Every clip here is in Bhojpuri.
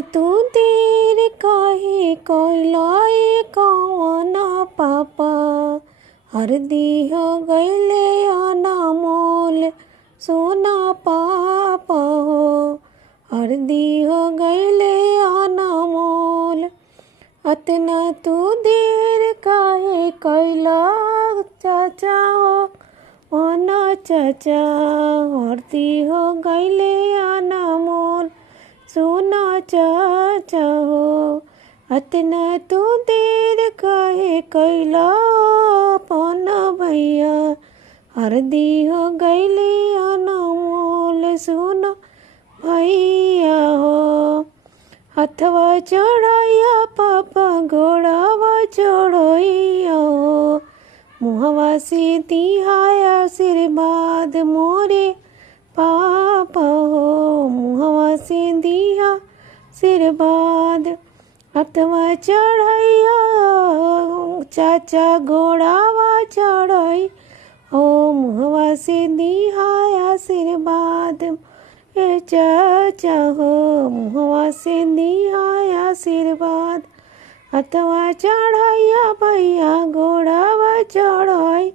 तू देर काहे कइलए कवन पापा। हरदी हो गइले अनमोल सोना पापा हो। हरदी हो गइले अनमोल। अतना तू देर काहे कइला चाचा हो मन चाचा। हरदी हो गइले अनमोल सोना चाचा हो। अतना तू देर काहे कइला अपन भैया। हरदी हो गइले अनमोल सोना भैया हो। हथवा चढ़ैया पापा गोड़वा चढ़ैया हो। मुहवा से दिहा आशीर्वाद मोरे पापा हो। मुहवा से दिहा आशीर्वाद। हथवा चढ़ैया चाचा गोड़वा चढ़ै हो। मुहवा से दिहा आशीर्वाद ए चाचा हो। मुहवा से दिहा आशीर्वाद। हथवा चढ़ैया भैया गोड़वा चढ़ै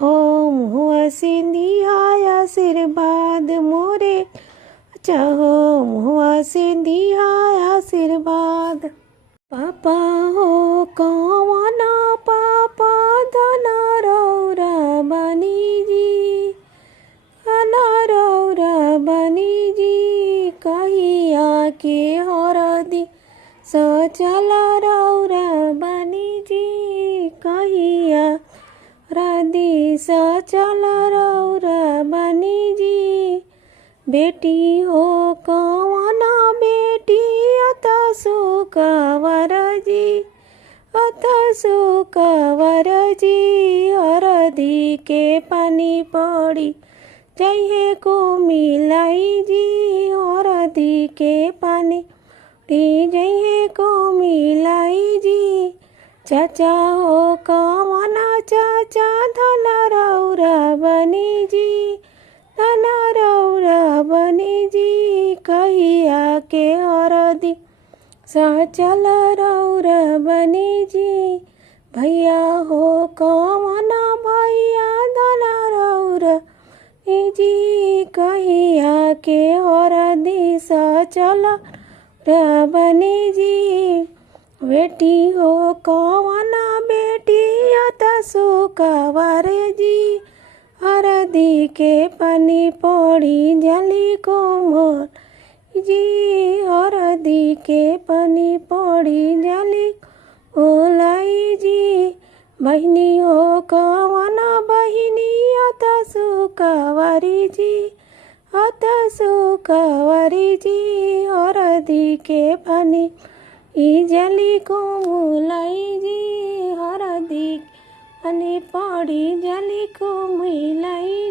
हो। मुहवा से दिहा आशीर्वाद मोरे चाहो। मुहवा से दिहा आशीर्वाद। पापा हो कवन पापा धन रौरा बनी जी। धन रौरा बनी जी कहिया के हरदी सचल रौरा बनी जी। कहिया हरदी सचल रौरा बनी जी। बेटी हो कवन बेटी अत सुकवर जी। अत सुकवर जी हरदी के पानी पड़ी जइहे को मिलाई जी। हरदी के पानी पड़ी जइहे को मिलाई जी। चाचा हो कवन चाचा धन रौरा बनी जी। धन रौरा बनी जी कहिया के हरदी सचल रौरा बनी जी। भैया हो कवन भैया धन रौरा बनी जी कहिया के हरदी सचल रौरा बनी जी। बेटी हो कवन बेटी अत सुकवर जी। हरदी के पानी पड़ी जली कोमल जी। हरदी के पानी पड़ी जली ओलाई जी। बहिनी हो कवन बहिनी अत सुकवरी जी। अत सुकवरी जी हरदी के पानी जली कोमलाई जी। हरदी पानी पड़ी जली कोमलाई।